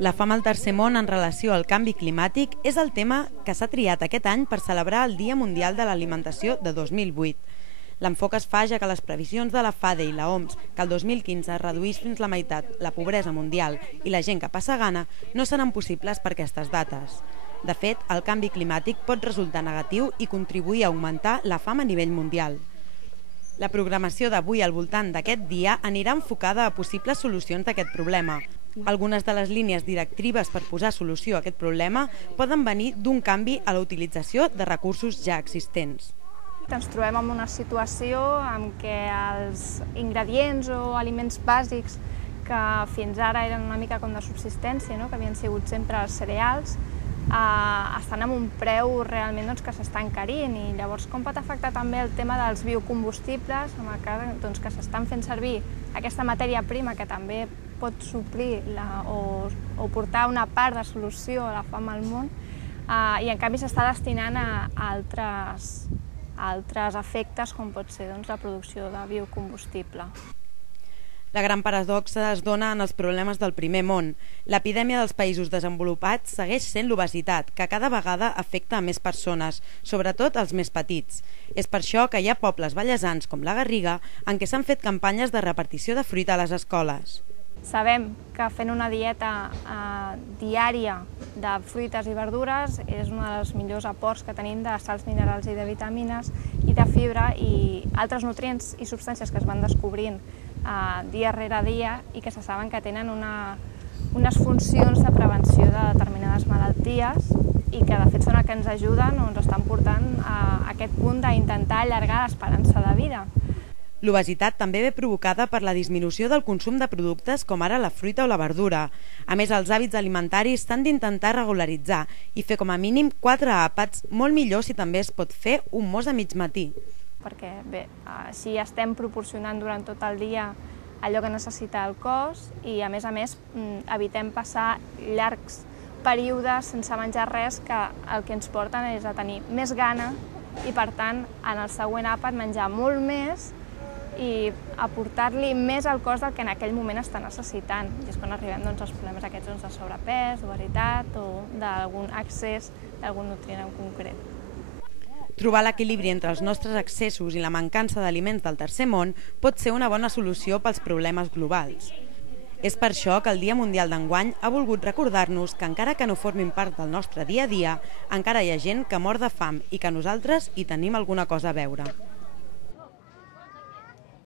La fam al tercer món en relació al canvi climàtic és el tema que s'ha triat aquest any per celebrar el Dia Mundial de l'Alimentació de 2008. L'enfoc es fa ja que les previsions de la FADE i la OMS que el 2015 es reduís fins la meitat la pobresa mundial i la gent que passa gana no seran possibles per aquestes dates. De fet, el canvi climàtic pot resultar negatiu i contribuir a augmentar la fam a nivell mundial. La programació d'avui al voltant d'aquest dia anirà enfocada a possibles solucions d'aquest problema. Algunes de les línies directrives per posar solució a aquest problema poden venir d'un canvi a la utilització de recursos ja existents. Ens trobem en una situació en què els ingredients o aliments bàsics que fins ara eren una mica com de subsistència, que havien sigut sempre els cereals, estan amb un preu realment que s'està encarint, i llavors com pot afectar també el tema dels biocombustibles, que s'estan fent servir aquesta matèria prima que també pot suplir o portar una part de solució a la fam al món, i en canvi s'està destinant a altres efectes, com pot ser la producció de biocombustible. La gran paradoxa es dona en els problemes del primer món. L'epidèmia dels països desenvolupats segueix sent l'obesitat, que cada vegada afecta a més persones, sobretot els més petits. És per això que hi ha pobles ballesans com la Garriga en què s'han fet campanyes de repartició de fruita a les escoles. Sabem que fent una dieta diària de fruites i verdures és un dels millors aports que tenim de sals minerals i de vitamines i de fibra i altres nutrients i substàncies que es van descobrint dia rere dia i que se saben que tenen unes funcions de prevenció de determinades malalties i que de fet són el que ens ajuden o ens estan portant a aquest punt d'intentar allargar l'esperança de vida. L'obesitat també ve provocada per la disminució del consum de productes com ara la fruita o la verdura. A més, els hàbits alimentaris s'han d'intentar regularitzar i fer com a mínim 4 àpats, molt millor si també es pot fer un mos a mig matí. Perquè bé, així estem proporcionant durant tot el dia allò que necessita el cos i a més evitem passar llargs períodes sense menjar res que el que ens porten és a tenir més gana i per tant en el següent àpat menjar molt més i aportar-li més al cos del que en aquell moment està necessitant. I és quan arribem als problemes aquests de sobrepès, d'obesitat o d'algun excés d'algun nutrient en concret. Trobar l'equilibri entre els nostres excessos i la mancança d'aliments del tercer món pot ser una bona solució pels problemes globals. És per això que el Dia Mundial d'enguany ha volgut recordar-nos que encara que no formin part del nostre dia a dia, encara hi ha gent que mor de fam i que nosaltres hi tenim alguna cosa a veure.